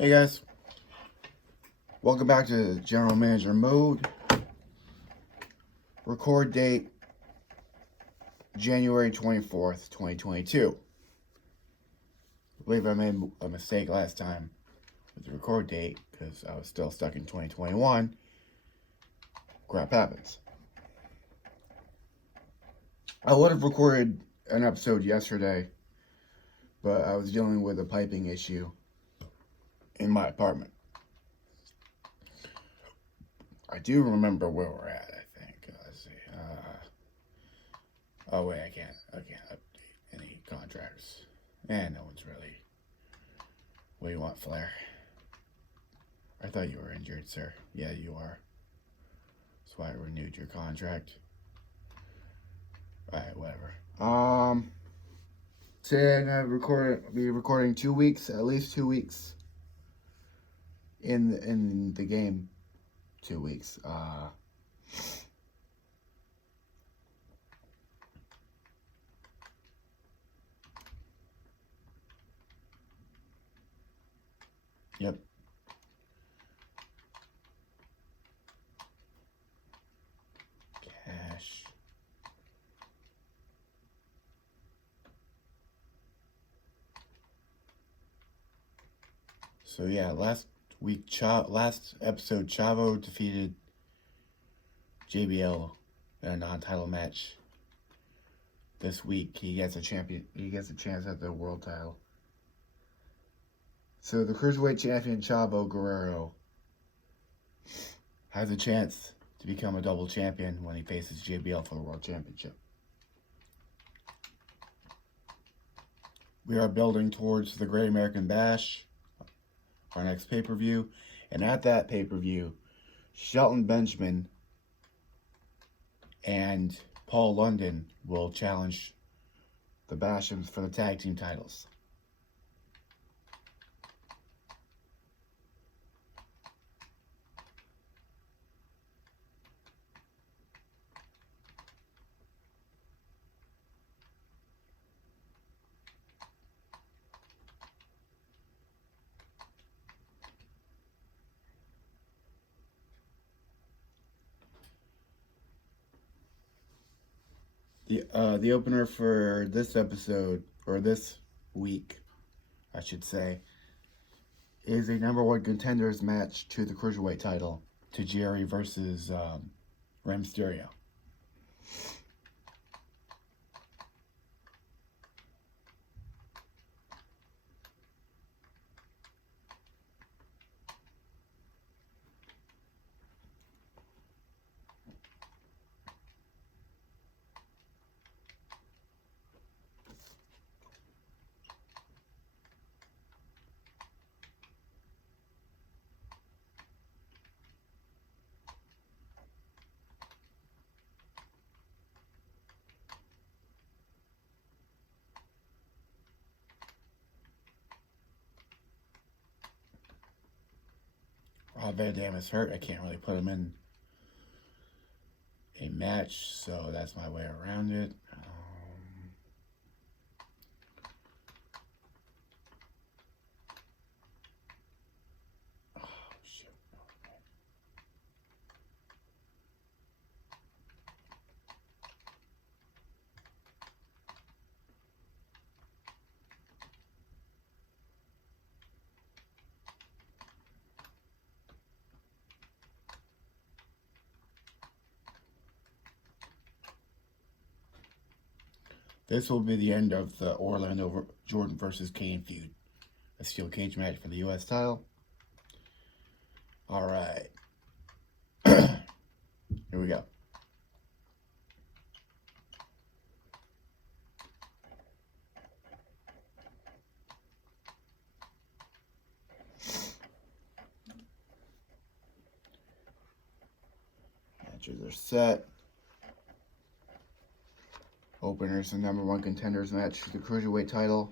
Hey guys, welcome back to General Manager Mode. Record date January 24th, 2022. I believe I made a mistake last time with the record date because I was still stuck in 2021. Crap happens. I would have recorded an episode yesterday, but I was dealing with a piping issue in my apartment. I do remember where we're at, I think. Let's see. Oh wait, I can't update any contracts. No one's really. What do you want, Flair? I thought you were injured, sir. Yeah, you are. That's why I renewed your contract. Alright, whatever. Today I'm gonna be recording 2 weeks, at least 2 weeks. In the game, 2 weeks. Yep. Cash. So yeah, last episode, Chavo defeated JBL in a non-title match. This week he gets a chance at the world title. So the Cruiserweight champion Chavo Guerrero has a chance to become a double champion when he faces JBL for the World Championship. We are building towards the Great American Bash, our next pay-per-view, and at that pay-per-view, Shelton Benjamin and Paul London will challenge the Bashams for the tag team titles. The opener for this episode, or this week, I should say, is a #1 contenders match to the Cruiserweight title, Tajiri versus Rey Mysterio. Rob Van Dam is hurt. I can't really put him in a match, so that's my way around it. This will be the end of the Orlando Jordan versus Kane feud. A steel cage match for the U.S. title. All right. Here we go. Matches are set. Openers, the #1 contenders match for the Cruiserweight title.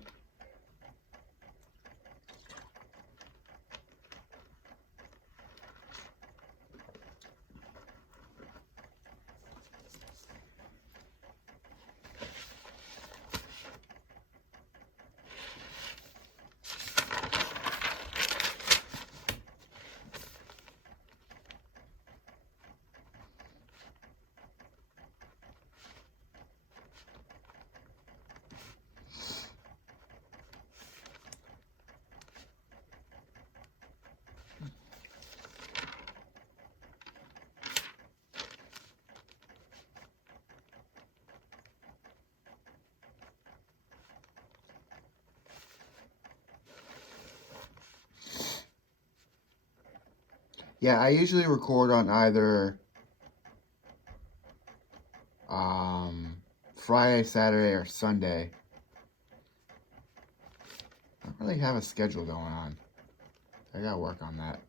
Yeah, I usually record on either Friday, Saturday, or Sunday. I don't really have a schedule going on. I gotta work on that.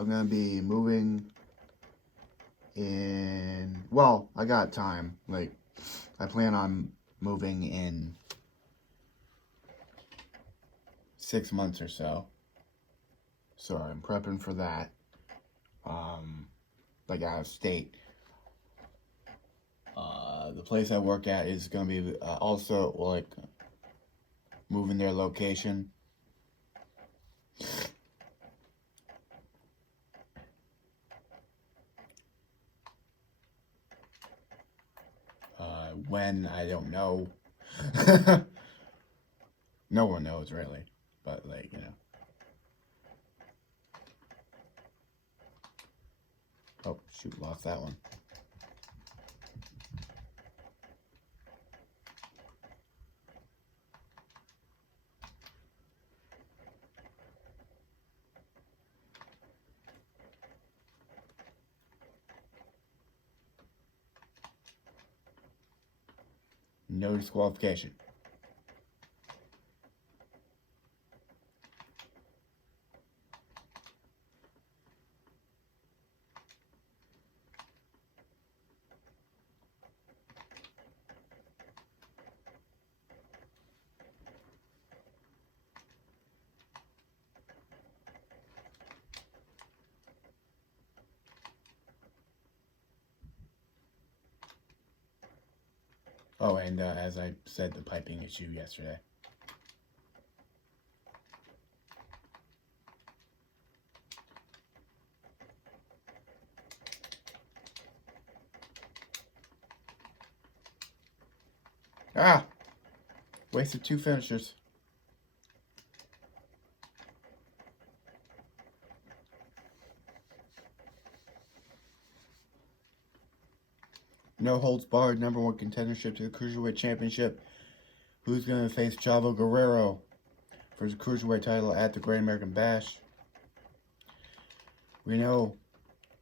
I'm gonna be moving in. Well, I got time. Like, I plan on moving in 6 months or so. So I'm prepping for that. Like out of state. The place I work at is gonna be also like moving their location. When, I don't know. No one knows really, but like, you know. Oh shoot, lost that one. No disqualification. Oh, and as I said, the piping issue yesterday. Ah! Wasted 2 finishers. No holds barred, #1 contendership to the Cruiserweight Championship. Who's going to face Chavo Guerrero for the Cruiserweight title at the Great American Bash? We know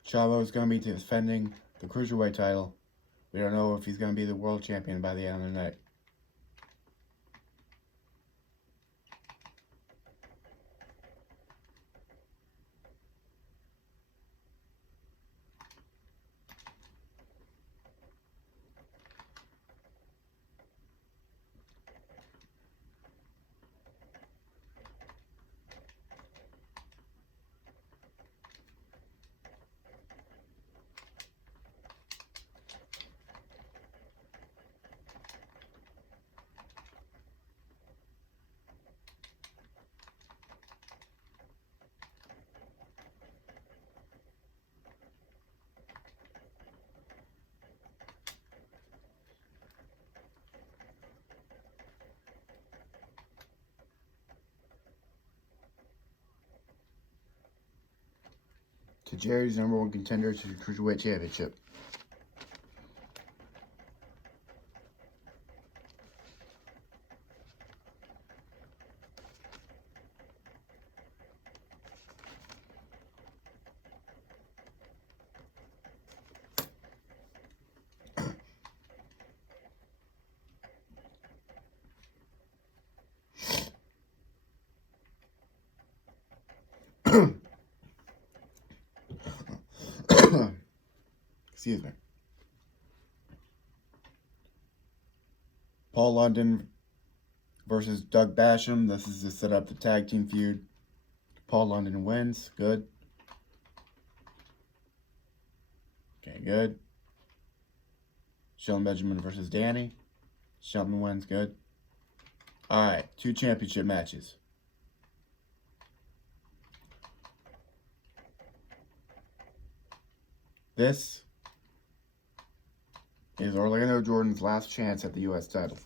Chavo is going to be defending the Cruiserweight title. We don't know if he's going to be the World Champion by the end of the night. To Jerry's #1 contender to the Cruiserweight Championship. Excuse me. Paul London versus Doug Basham. This is to set up the tag team feud. Paul London wins. Good. Okay, good. Shelton Benjamin versus Danny. Shelton wins. Good. Alright, 2 championship matches. This is Orlando Jordan's last chance at the U.S. title.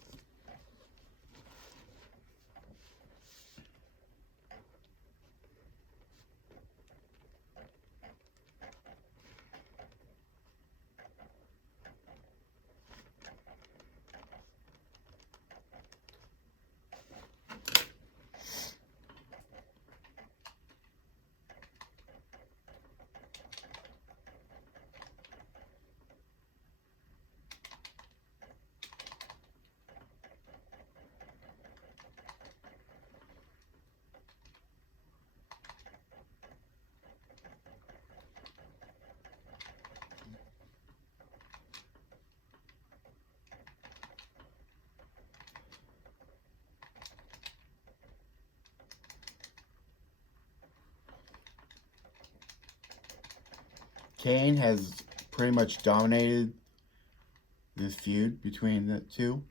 Kane has pretty much dominated this feud between the two.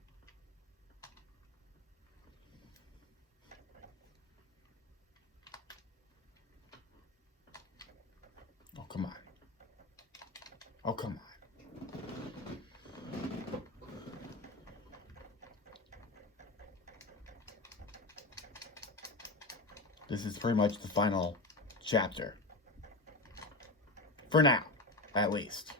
Oh, come on. Oh, come on. This is pretty much the final chapter. For now, at least.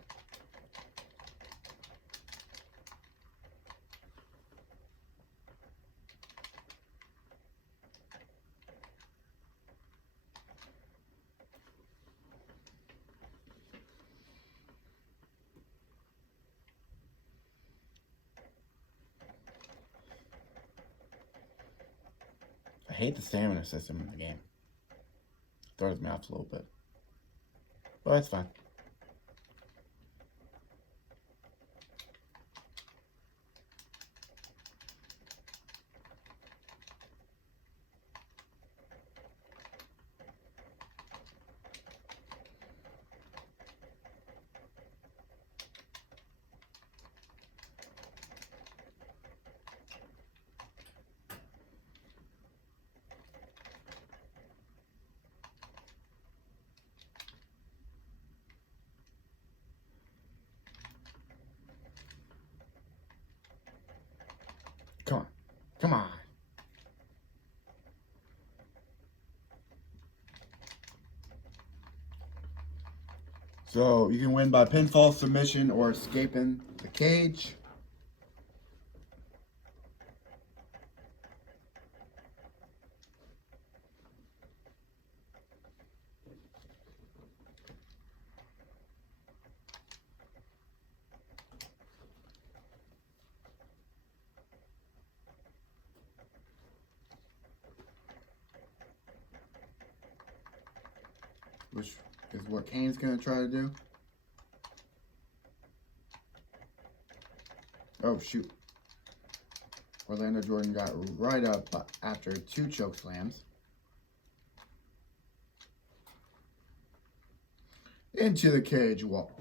I hate the stamina system in the game. It throws me off a little bit. But that's fine. Come on. Come on. So you can win by pinfall, submission, or escaping the cage. Which is what Kane's going to try to do. Oh, shoot. Orlando Jordan got right up after 2 choke slams. Into the cage wall.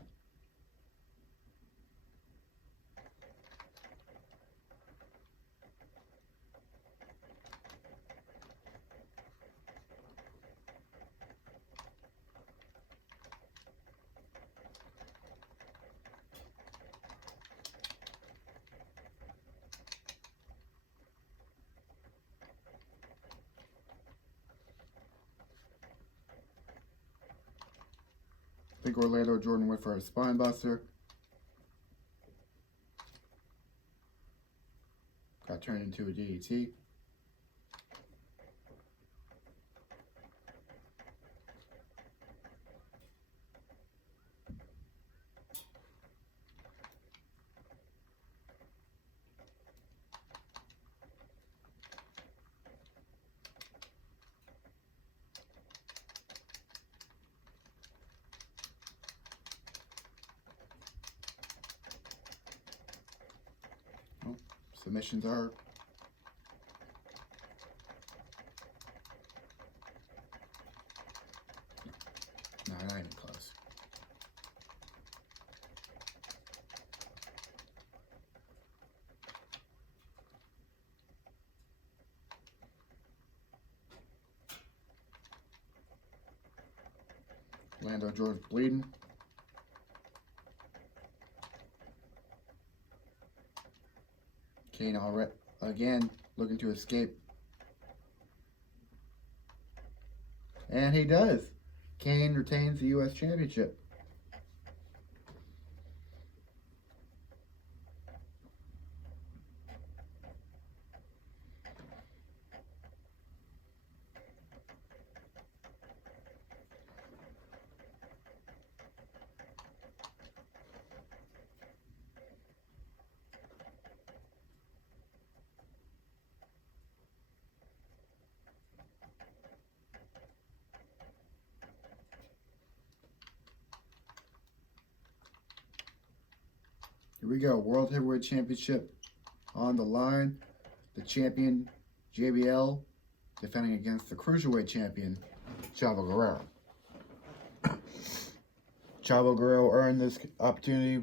I think Orlando Jordan went for a spine buster. Got turned into a DDT. Submissions are no, not even close. Orlando Jordan's bleeding. Kane already again looking to escape. And he does. Kane retains the U.S. Championship. Here we go. World Heavyweight Championship on the line. The champion, JBL, defending against the Cruiserweight champion, Chavo Guerrero. Chavo Guerrero earned this opportunity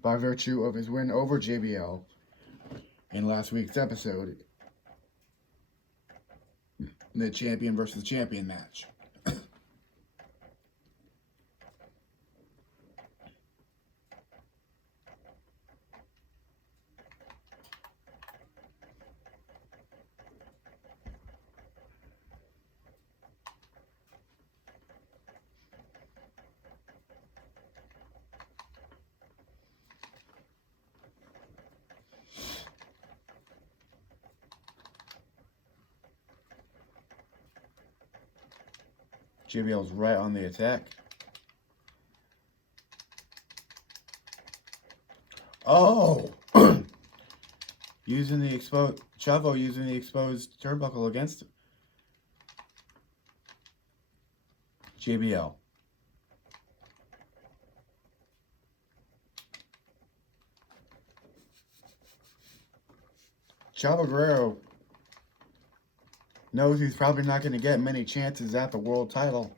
by virtue of his win over JBL in last week's episode in the champion versus champion match. JBL's right on the attack. Oh! using the exposed Chavo using the exposed turnbuckle against JBL. Chavo Guerrero knows he's probably not going to get many chances at the world title.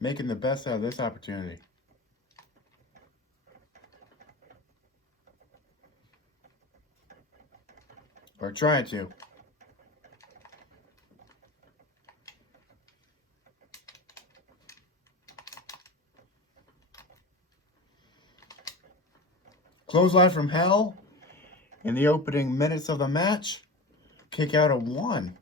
Making the best out of this opportunity. Or trying to. Clothesline from hell in the opening minutes of the match. Kick out of 1.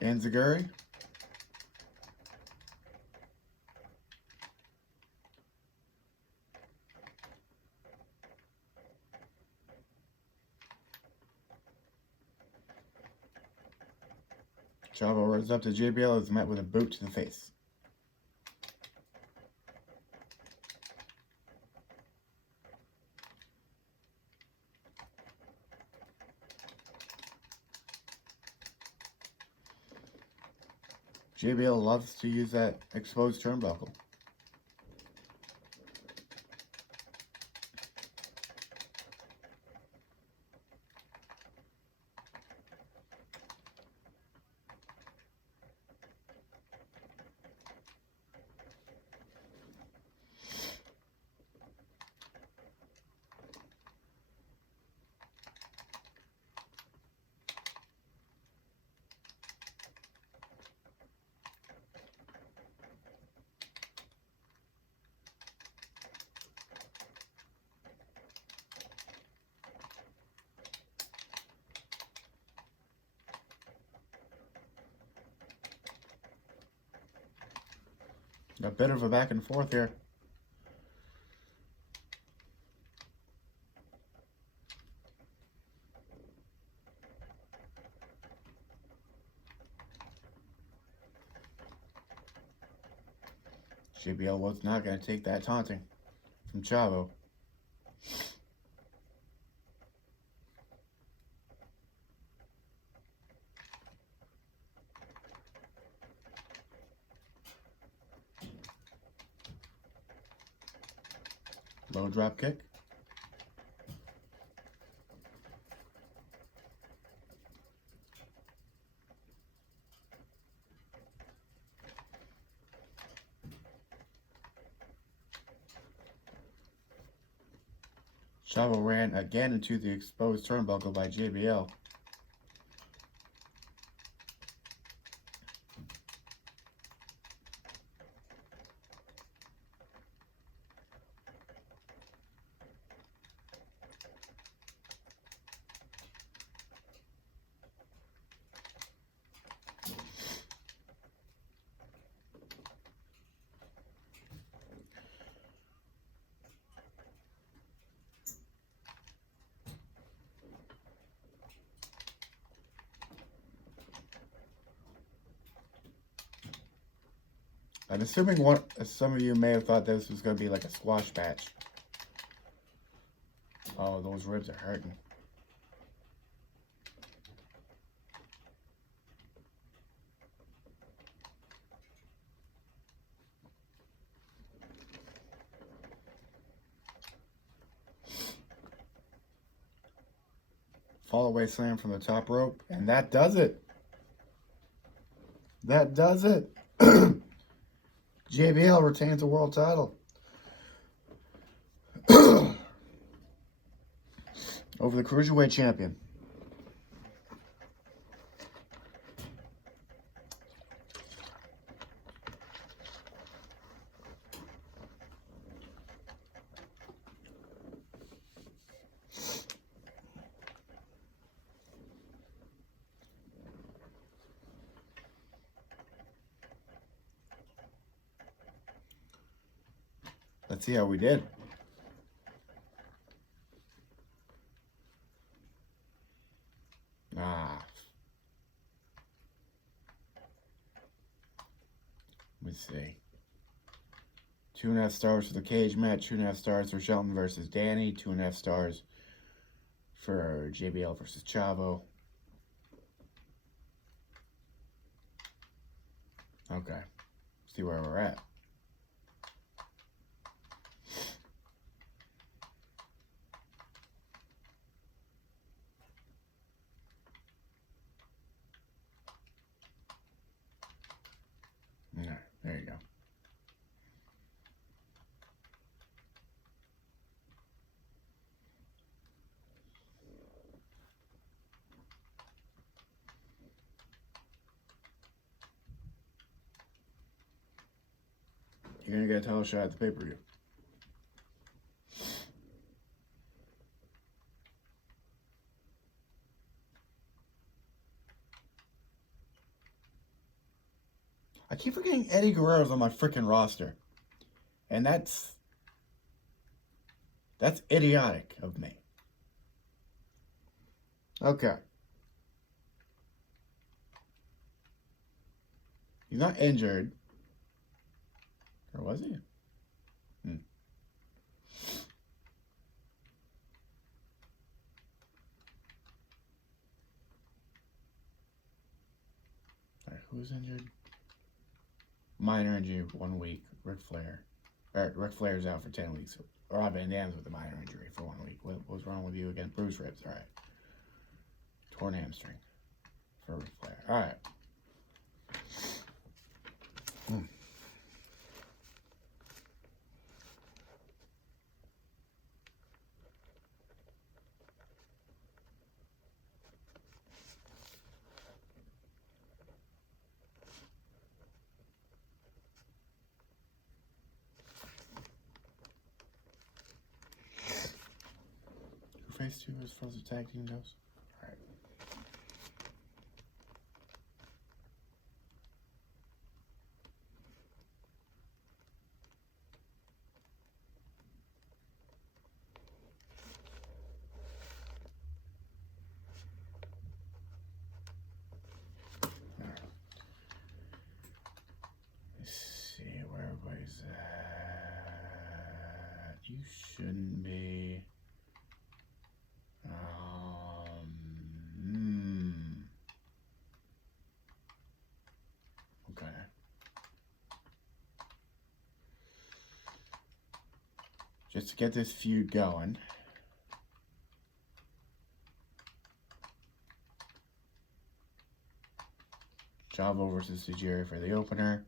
Enziguri. Chavo runs up to JBL, is met with a boot to the face. JBL loves to use that exposed turnbuckle. A bit of a back and forth here. JBL was not going to take that taunting from Chavo. Low drop kick. Chavo ran again into the exposed turnbuckle by JBL. I'm assuming some of you may have thought this was going to be like a squash match. Oh, those ribs are hurting. Fall away slam from the top rope, and that does it. That does it. JBL retains the world title. Over the Cruiserweight champion. Let's see how we did. Let's see. 2.5 stars for the cage match. 2.5 stars for Shelton versus Danny. 2.5 stars for JBL versus Chavo. Okay. See where we're at. Alright, there you go. You're going to get a title shot at the pay-per-view. I keep forgetting Eddie Guerrero's on my freaking roster. And that's idiotic of me. Okay. He's not injured. Or was he? Alright, who's injured? Minor injury, 1 week. Ric Flair. Ric Flair's out for 10 weeks. Rob Van Dam's with a minor injury for 1 week. What was wrong with you again? Bruised ribs. Alright. Torn hamstring for Ric Flair. Alright. Phase 2 as far as the tag team goes. Alright. Let's see where everybody's at. You shouldn't be. Okay. Just to get this feud going. Chavo versus Tajiri for the opener.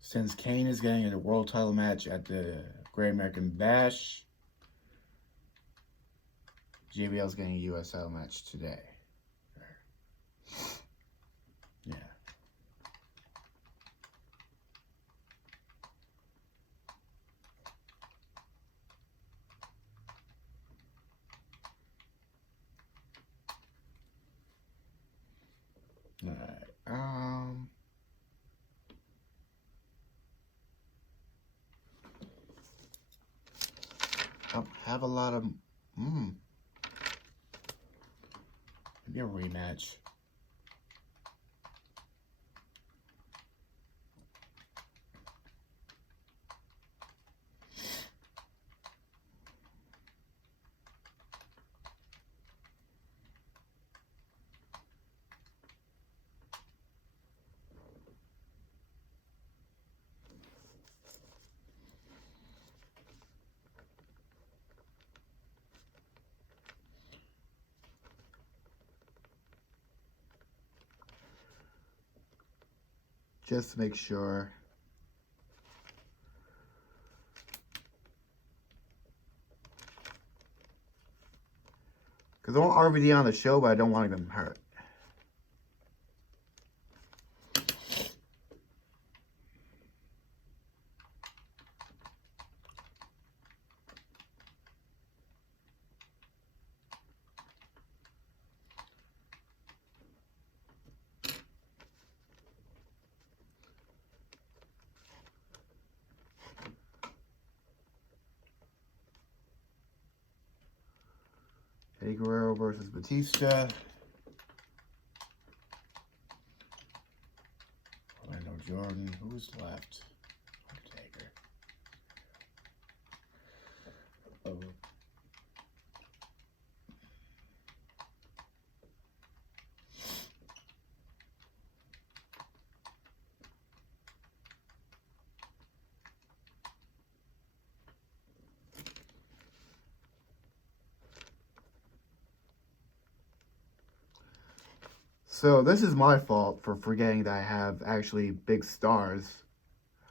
Since Kane is getting a world title match at the Great American Bash, JBL is getting a US title match today. Yeah. Alright. Don't have a lot of maybe a rematch. just to make sure. Because I want RVD on the show, but I don't want him hurt. Eddie Guerrero versus Batista. Orlando Jordan. Who's left? Undertaker. Oh. So this is my fault for forgetting that I have actually big stars.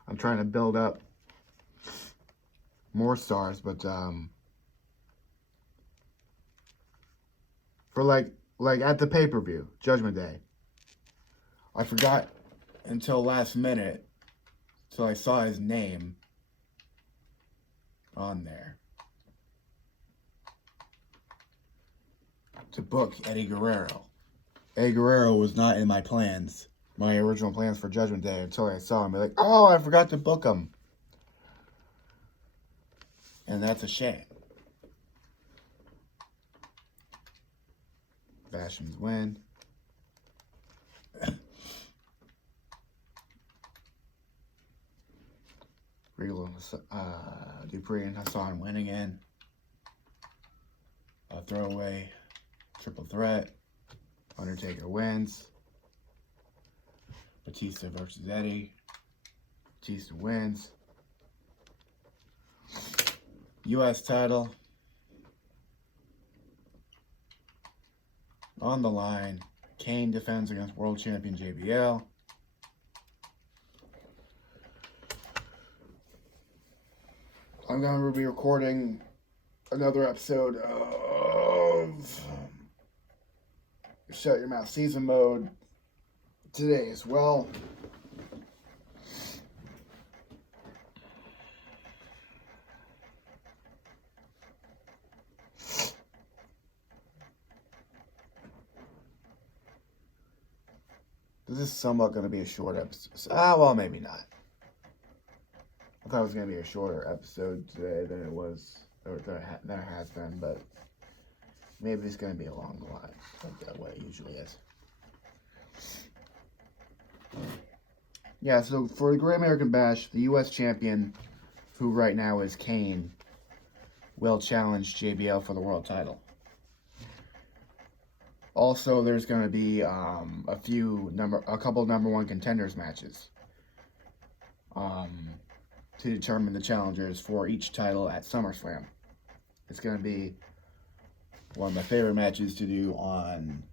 I'm trying to build up more stars, but for like at the pay-per-view, Judgment Day, I forgot until last minute, till I saw his name on there, to book Eddie Guerrero. Eddie Guerrero was not in my plans, my original plans for Judgment Day, until I saw him. Be like, oh, I forgot to book him. And that's a shame. Bastion's win. Regal, Dupree and Hassan win again. A throwaway triple threat. Undertaker wins. Batista versus Eddie. Batista wins. U.S. title on the line. Kane defends against world champion JBL. I'm going to be recording another episode of Shut Your Mouth Season Mode today as well. This is somewhat going to be a short episode. Well, maybe not. I thought it was going to be a shorter episode today than it was, or than it has been, but maybe it's going to be a long one, like that way it usually is. Yeah, so for the Great American Bash, the U.S. champion, who right now is Kane, will challenge JBL for the world title. Also, there's going to be a couple number one contenders matches to determine the challengers for each title at SummerSlam. It's going to be one of my favorite matches to do on